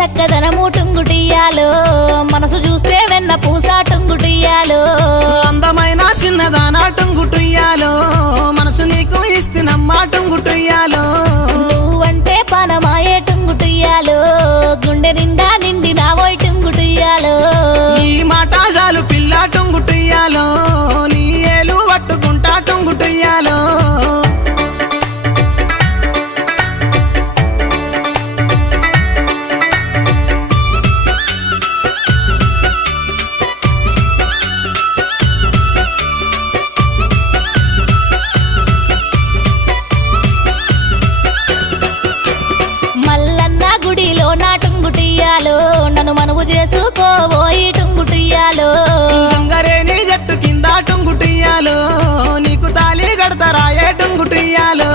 సక్కదనము టుంగుటియ్యాలో మనసు చూస్తే వెన్న పూస టుంగుటియ్యాలో అందమైన చిన్నదానా టుంగుటుయ్యాలో మనసు నీకు ఇస్తున్నమ్మా టుంగుటుయ్యాలో నువ్వంటే పనమాయే టుంగుటియ్యాలో గుండె నిండా నిండి నావోయ్ టుంగుటియ్యాలో ఈ మాట చాలు పిల్ల టుంగుటుయ్యాలో నీ ఏలు పట్టుకుంటా టుంగుటుయ్యాలో మల్లన్న గుడిలో నా టుంగుటియ్యాలో నన్ను మనవు చేసుకోబోయి టుంగుటియ్యాలో గంగరేని జట్టు కింద టుంగుటుయ్యాలో నీకు తాళి కడతారాయే టుంగుటుయ్యాలో